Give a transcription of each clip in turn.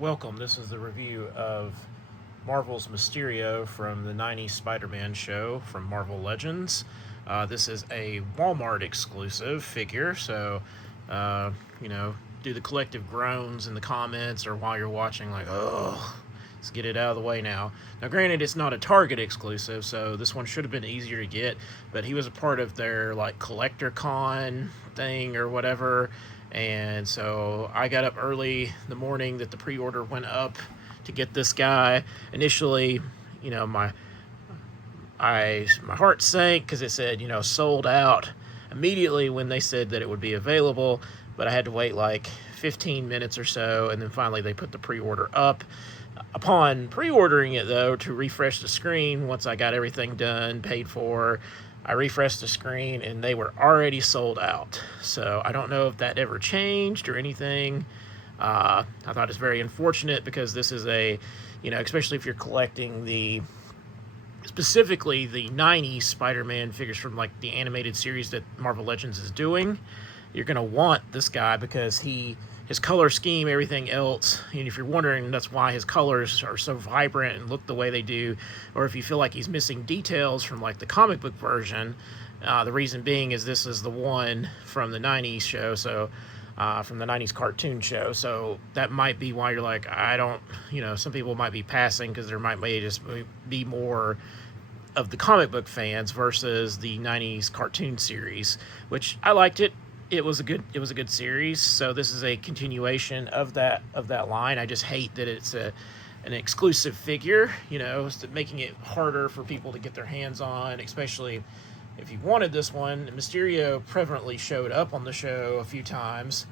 Welcome. This is the review of Marvel's Mysterio from the 90s Spider-Man show from Marvel Legends. This is a Walmart exclusive figure, so, uh, you know, do the collective groans in the comments or while you're watching, like, oh, let's get it out of the way now. Now, granted, it's not a Target exclusive, so this one should have been easier to get, but he was a part of their, like, Collector Con thing or whatever, and so I got up early the morning that the pre-order went up to get this guy. Initially, you know, my heart sank because it said, sold out immediately when they said that it would be available, but I had to wait like 15 minutes or so, and then finally they put the pre-order up. Upon pre-ordering it, though, to refresh the screen, once I got everything done, paid for, I refreshed the screen, and they were already sold out. So I don't know if that ever changed or anything. I thought it's very unfortunate because this is especially if you're collecting specifically the 90s Spider-Man figures from like the animated series that Marvel Legends is doing, you're going to want this guy because his color scheme, everything else, and if you're wondering that's why his colors are so vibrant and look the way they do, or if you feel like he's missing details from like the comic book version, the reason being is this is the one from the 90s show, so from the 90s cartoon show, so that might be why you're like, I don't, some people might be passing because there may just be more of the comic book fans versus the 90s cartoon series, which I liked it. It was a good series. So this is a continuation of that line. I just hate that it's an exclusive figure, making it harder for people to get their hands on, especially if you wanted this one. Mysterio prevalently showed up on the show a few times,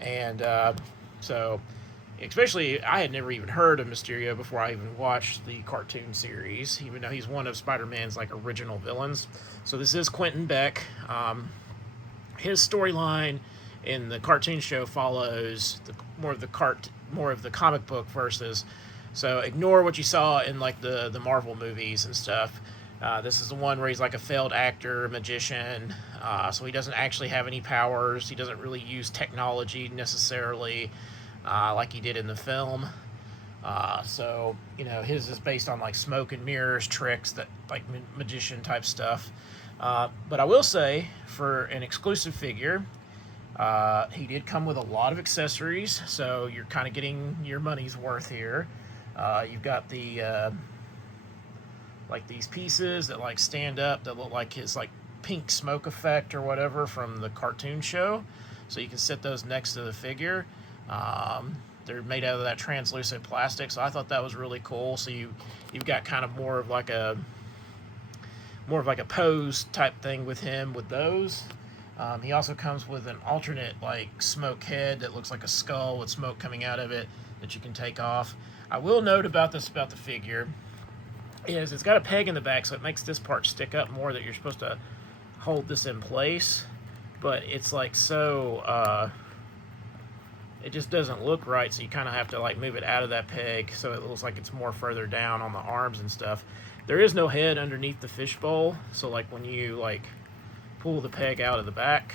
and so especially I had never even heard of Mysterio before I even watched the cartoon series, even though he's one of Spider-Man's like original villains. So this is Quentin Beck. His storyline in the cartoon show follows more of the comic book versus. So ignore what you saw in like the Marvel movies and stuff. This is the one where he's like a failed actor, magician, so he doesn't actually have any powers. He doesn't really use technology necessarily like he did in the film. So his is based on like smoke and mirrors tricks, that like magician type stuff. But I will say, for an exclusive figure, he did come with a lot of accessories, so you're kind of getting your money's worth here. You've got the like these pieces that like stand up that look like his like pink smoke effect or whatever from the cartoon show, so you can set those next to the figure. They're made out of that translucent plastic, so I thought that was really cool. So you've got kind of more of like a pose type thing with him with those. He also comes with an alternate like smoke head that looks like a skull with smoke coming out of it that you can take off. I will note about the figure is it's got a peg in the back, so it makes this part stick up more, that you're supposed to hold this in place, but it's like so it just doesn't look right, so you kind of have to like move it out of that peg so it looks like it's more further down on the arms and stuff. There is no head underneath the fishbowl, so like when you like pull the peg out of the back,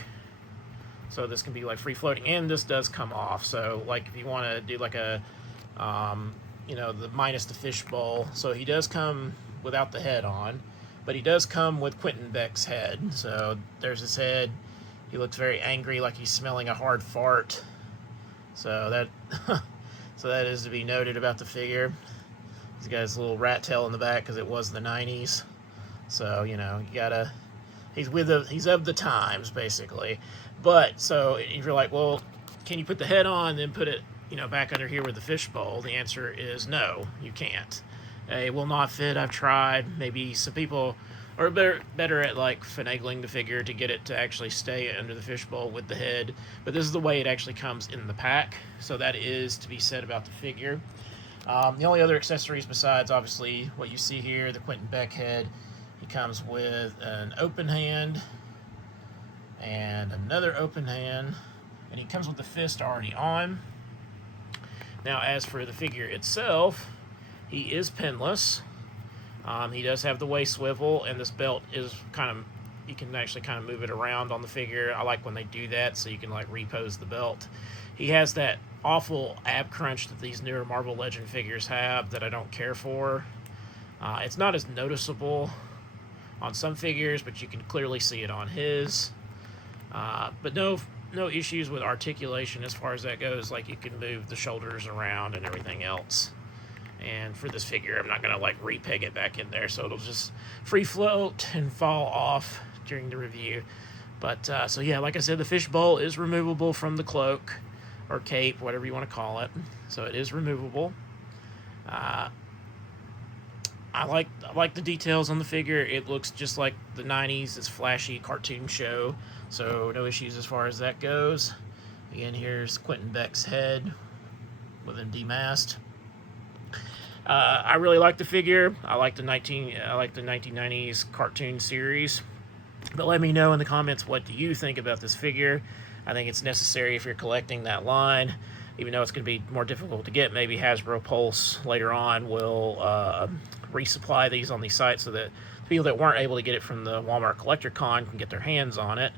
so this can be like free floating, and this does come off. So like if you want to do like a the minus the fishbowl, so he does come without the head on, but he does come with Quentin Beck's head. So there's his head. He looks very angry, like he's smelling a hard fart. So that is to be noted about the figure. He's got his little rat tail in the back because it was the 90s. So, you gotta, he's of the times, basically. But, so, if you're like, well, can you put the head on and then put it, back under here with the fishbowl? The answer is no, you can't. It will not fit. I've tried. Maybe some people are better at, like, finagling the figure to get it to actually stay under the fishbowl with the head. But this is the way it actually comes in the pack. So that is to be said about the figure. The only other accessories besides, obviously, what you see here, the Quentin Beck head, he comes with an open hand and another open hand, and he comes with the fist already on. Now, as for the figure itself, he is pinless. He does have the waist swivel, and this belt is kind of you can actually kind of move it around on the figure. I like when they do that, so you can like repose the belt. He has that awful ab crunch that these newer Marvel Legend figures have that I don't care for. It's not as noticeable on some figures, but you can clearly see it on his. But no issues with articulation as far as that goes. Like, you can move the shoulders around and everything else. And for this figure, I'm not going to like repeg it back in there, so it'll just free float and fall off during the review. But so yeah, like I said, the fishbowl is removable from the cloak or cape, whatever you want to call it. So it is removable. I like the details on the figure. It looks just like the 90s. It's flashy cartoon show, so no issues as far as that goes. Again, here's Quentin Beck's head with him demasked. I really like the figure. I like the 1990s cartoon series. But let me know in the comments, what do you think about this figure? I think it's necessary if you're collecting that line, even though it's going to be more difficult to get. Maybe Hasbro Pulse later on will resupply these on these sites so that people that weren't able to get it from the Walmart Collector Con can get their hands on it.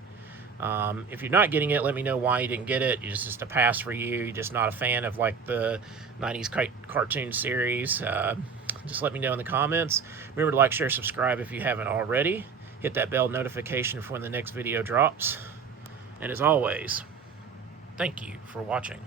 If you're not getting it, let me know why you didn't get it. It's just a pass for you. You're just not a fan of like the 90s cartoon series. Just let me know in the comments. Remember to like, share, subscribe if you haven't already. Hit that bell notification for when the next video drops. And as always, thank you for watching.